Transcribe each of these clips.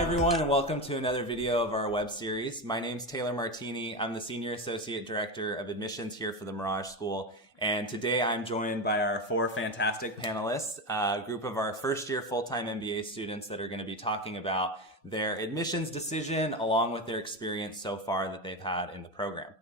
everyone, and welcome to another video of our web series. My name's Taylor Martini. I'm the Senior Associate Director of Admissions here for the Mirage School. And today I'm joined by our four fantastic panelists, a group of our first-year full-time MBA students that are going to be talking about their admissions decision along with their experience so far that they've had in the program.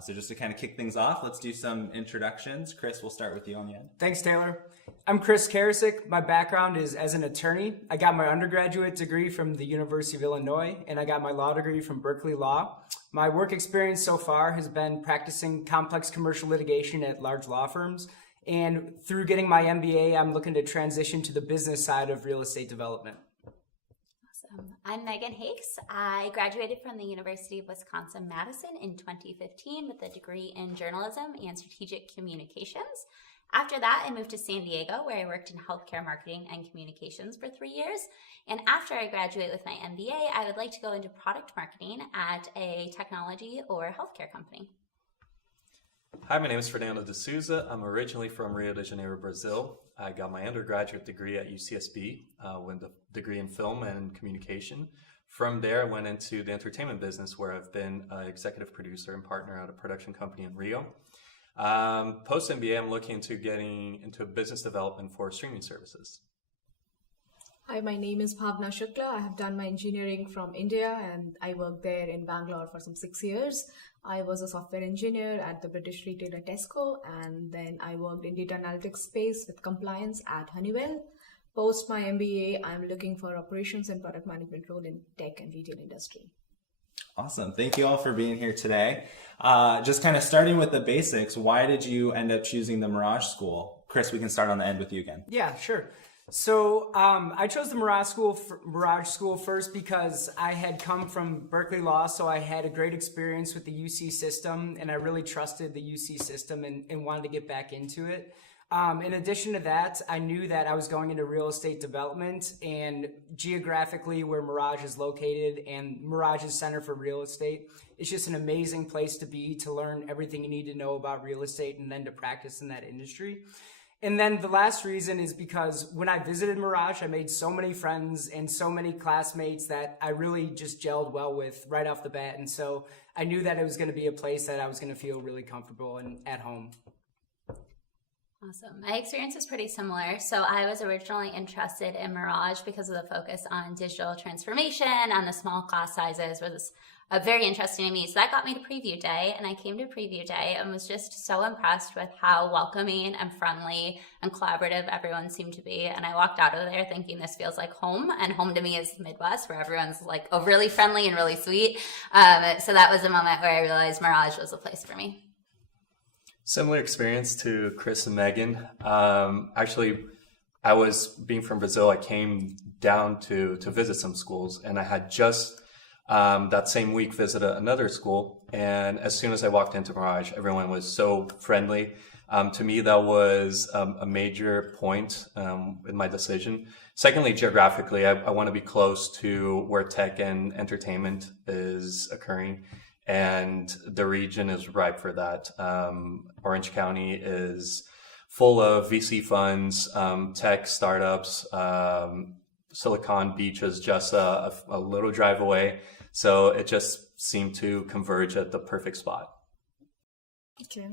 So just to kind of kick things off, let's do some introductions. Chris, we'll start with you on the end. Thanks, Taylor. I'm Chris Karasik. My background is as an attorney. I got my undergraduate degree from the University of Illinois, and I got my law degree from Berkeley Law. My work experience so far has been practicing complex commercial litigation at large law firms. And through getting my MBA, I'm looking to transition to the business side of real estate development. I'm Megan Hicks. I graduated from the University of Wisconsin-Madison in 2015 with a degree in journalism and strategic communications. After that, I moved to San Diego, where I worked in healthcare marketing and communications for 3 years. And after I graduate with my MBA, I would like to go into product marketing at a technology or healthcare company. Hi, my name is Fernando De Souza. I'm originally from Rio de Janeiro, Brazil. I got my undergraduate degree at UCSB with a degree in film and communication. From there, I went into the entertainment business, where I've been an executive producer and partner at a production company in Rio. Post-MBA, I'm looking into getting into business development for streaming services. Hi, my name is Bhavna Shukla. I have done my engineering from India and I worked there in Bangalore for some 6 years. I was a software engineer at the British retailer Tesco, and then I worked in data analytics space with compliance at Honeywell. Post my MBA, I'm looking for operations and product management role in tech and retail industry. Awesome. Thank you all for being here today. Just kind of starting with the basics, why did you end up choosing the Mirage School? Chris, we can start on the end with you again. Yeah, sure. So I chose the Mirage School first because I had come from Berkeley Law, so I had a great experience with the UC system, and I really trusted the UC system and wanted to get back into it. In addition to that, I knew that I was going into real estate development, and geographically where Mirage is located and Mirage's Center for Real Estate, it's just an amazing place to be, to learn everything you need to know about real estate and then to practice in that industry. And then the last reason is because when I visited Mirage, I made so many friends and so many classmates that I really just gelled well with right off the bat. And so I knew that it was going to be a place that I was going to feel really comfortable and at home. Awesome. My experience is pretty similar. So I was originally interested in Mirage because of the focus on digital transformation, and the small class sizes was very interesting to me. So that got me to preview day, and I came to preview day and was just so impressed with how welcoming and friendly and collaborative everyone seemed to be. And I walked out of there thinking this feels like home, and home to me is the Midwest, where everyone's like really friendly and really sweet. So that was the moment where I realized Mirage was a place for me. Similar experience to Chris and Megan. Actually, being from Brazil, I came down to visit some schools, and I had just that same week visited another school. And as soon as I walked into Mirage, everyone was so friendly. To me, that was a major point in my decision. Secondly, geographically, I want to be close to where tech and entertainment is occurring. And the region is ripe for that. Orange County is full of VC funds, tech startups. Silicon Beach is just a little drive away. So it just seemed to converge at the perfect spot. Okay,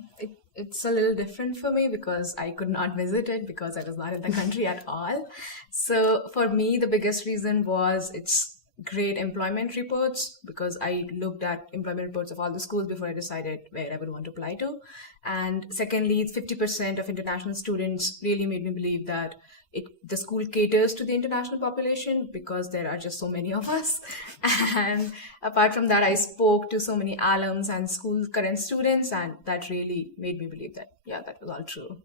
it's a little different for me because I could not visit it because I was not in the country at all. So for me, the biggest reason was it's great employment reports, because I looked at employment reports of all the schools before I decided where I would want to apply to. And secondly, 50% of international students really made me believe that the school caters to the international population because there are just so many of us. And apart from that, I spoke to so many alums and school current students, and that really made me believe that, yeah, that was all true.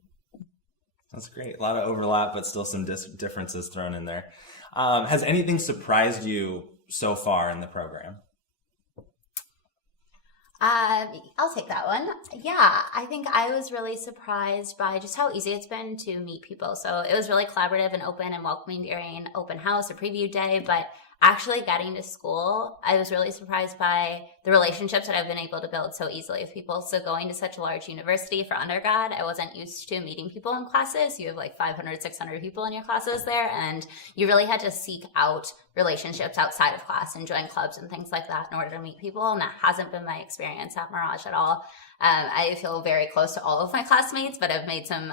That's great. A lot of overlap, but still some differences thrown in there. Has anything surprised you so far in the program? I'll take that one. Yeah, I think I was really surprised by just how easy it's been to meet people. So it was really collaborative and open and welcoming during open house or preview day, but actually getting to school, I was really surprised by the relationships that I've been able to build so easily with people. So going to such a large university for undergrad, I wasn't used to meeting people in classes. You have like 500, 600 people in your classes there, and you really had to seek out relationships outside of class and join clubs and things like that in order to meet people. And that hasn't been my experience at Mirage at all. I feel very close to all of my classmates, but I've made some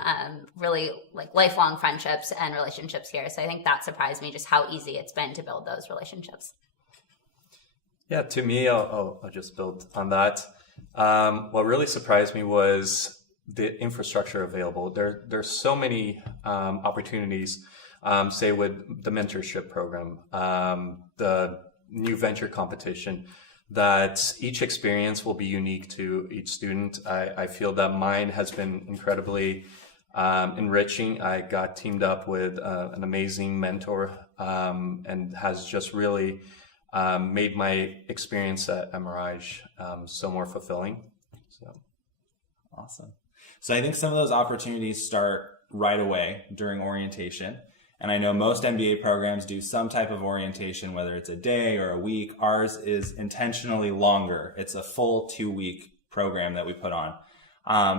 really like lifelong friendships and relationships here. So I think that surprised me, just how easy it's been to build those relationships. Yeah, to me, I'll just build on that. What really surprised me was the infrastructure available. There's so many opportunities, say with the mentorship program, the new venture competition, that each experience will be unique to each student. I feel that mine has been incredibly enriching. I got teamed up with an amazing mentor and has just really made my experience at Mirage so more fulfilling. So awesome. So I think some of those opportunities start right away during orientation. And I know most MBA programs do some type of orientation, whether it's a day or a week. Ours is intentionally longer. It's a full 2-week program that we put on.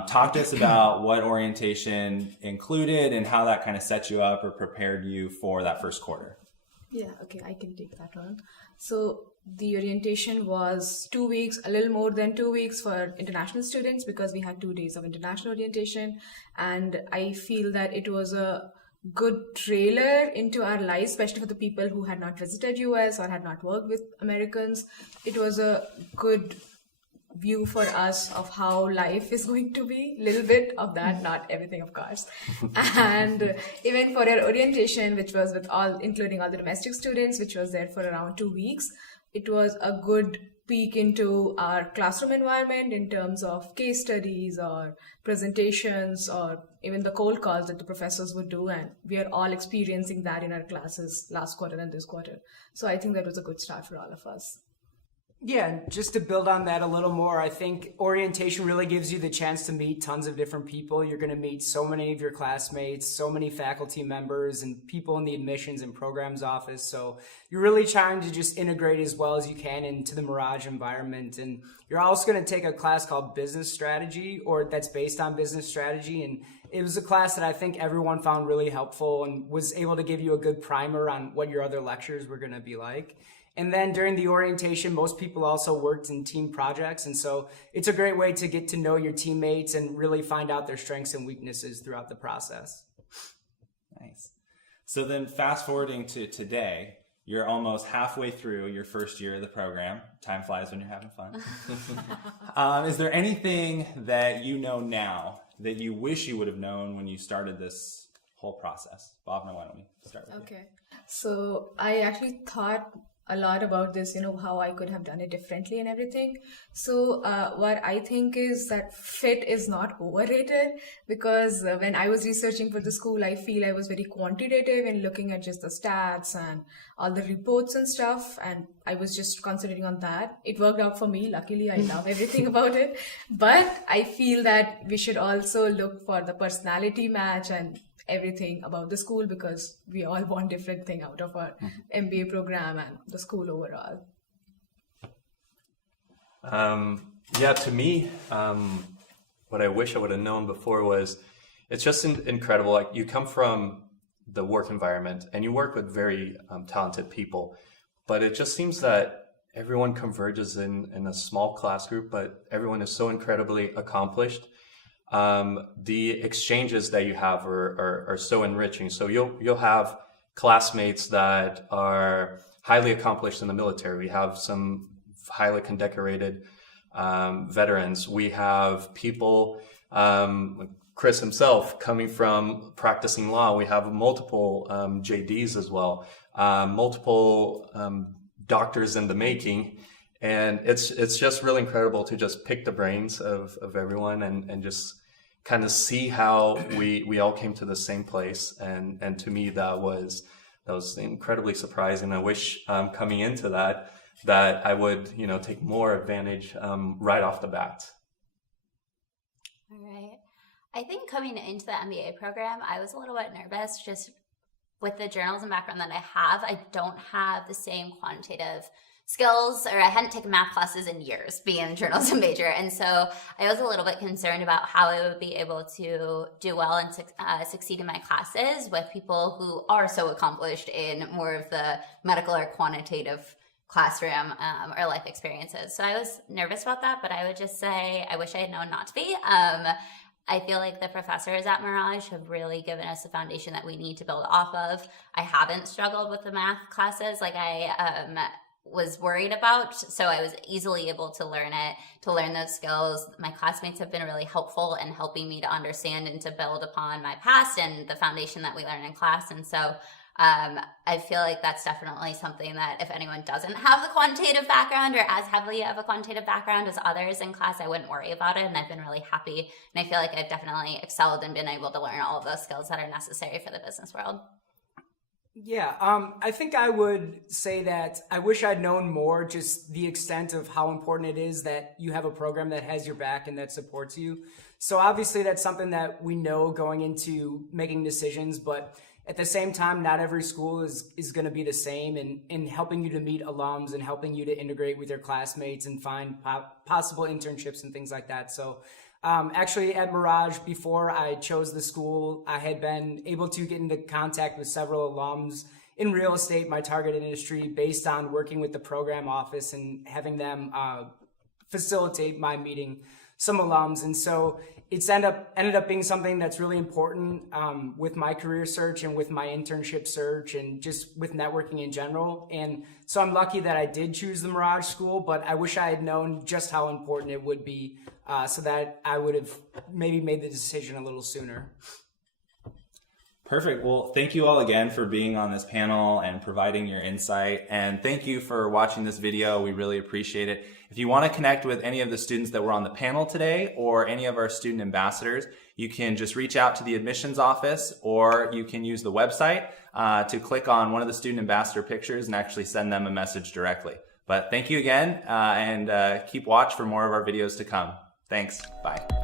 Talk to us about what orientation included and how that kind of set you up or prepared you for that first quarter. Yeah, okay, I can take that one. So the orientation was 2 weeks, a little more than 2 weeks for international students, because we had 2 days of international orientation. And I feel that it was a good trailer into our lives, especially for the people who had not visited US or had not worked with Americans. It was a good view for us of how life is going to be, a little bit of that, not everything of course. And even for our orientation, which was with all, including all the domestic students, which was there for around 2 weeks, it was a good peek into our classroom environment in terms of case studies or presentations or even the cold calls that the professors would do. And we are all experiencing that in our classes last quarter and this quarter. So I think that was a good start for all of us. Yeah, and just to build on that a little more, I think orientation really gives you the chance to meet tons of different people. You're going to meet so many of your classmates, so many faculty members and people in the admissions and programs office. So you're really trying to just integrate as well as you can into the Mirage environment. And you're also going to take a class called business strategy, or that's based on business strategy. And it was a class that I think everyone found really helpful and was able to give you a good primer on what your other lectures were going to be like. And then during the orientation, most people also worked in team projects. And so it's a great way to get to know your teammates and really find out their strengths and weaknesses throughout the process. Nice. So then fast forwarding to today, you're almost halfway through your first year of the program. Time flies when you're having fun. Is there anything that you know now that you wish you would have known when you started this whole process? Bhavna, why don't we start with you? Okay. So I actually thought a lot about this, how I could have done it differently and everything. So what I think is that fit is not overrated, because when I was researching for the school, I feel I was very quantitative in looking at just the stats and all the reports and stuff. And I was just concentrating on that. It worked out for me. Luckily, I love everything about it. But I feel that we should also look for the personality match and everything about the school, because we all want different thing out of our MBA program and the school overall. To me, what I wish I would have known before was, it's just incredible. Like, you come from the work environment and you work with very talented people, but it just seems that everyone converges in a small class group, but everyone is so incredibly accomplished. The exchanges that you have are so enriching. So you'll have classmates that are highly accomplished in the military. We have some highly condecorated veterans. We have people, Chris himself, coming from practicing law. We have multiple JDs as well, multiple doctors in the making. And it's just really incredible to just pick the brains of everyone and just kind of see how we all came to the same place. And to me, that was incredibly surprising. I wish coming into that I would, take more advantage right off the bat. All right. I think coming into the MBA program, I was a little bit nervous just with the journalism background that I have, I don't have the same quantitative skills, or I hadn't taken math classes in years being a journalism major. And so I was a little bit concerned about how I would be able to do well and succeed in my classes with people who are so accomplished in more of the medical or quantitative classroom or life experiences. So I was nervous about that, but I would just say I wish I had known not to be. I feel like the professors at Mirage have really given us a foundation that we need to build off of. I haven't struggled with the math classes like I was worried about, so I was easily able to learn those skills. My classmates have been really helpful in helping me to understand and to build upon my past and the foundation that we learn in class. And so I feel like that's definitely something that if anyone doesn't have the quantitative background or as heavily of a quantitative background as others in class, I wouldn't worry about it. And I've been really happy. And I feel like I've definitely excelled and been able to learn all of those skills that are necessary for the business world. Yeah, I think I would say that I wish I'd known more, just the extent of how important it is that you have a program that has your back and that supports you. So obviously that's something that we know going into making decisions, but at the same time, not every school is going to be the same, and in helping you to meet alums and helping you to integrate with your classmates and find possible internships and things like that. So actually at Mirage, before I chose the school, I had been able to get into contact with several alums in real estate, my target industry, based on working with the program office and having them facilitate my meeting some alums. And so it's ended up being something that's really important with my career search and with my internship search and just with networking in general. And so I'm lucky that I did choose the Mirage School, but I wish I had known just how important it would be so that I would have maybe made the decision a little sooner. Perfect. Well, thank you all again for being on this panel and providing your insight. And thank you for watching this video. We really appreciate it. If you want to connect with any of the students that were on the panel today or any of our student ambassadors, you can just reach out to the admissions office, or you can use the website to click on one of the student ambassador pictures and actually send them a message directly. But thank you again, and keep watch for more of our videos to come. Thanks. Bye.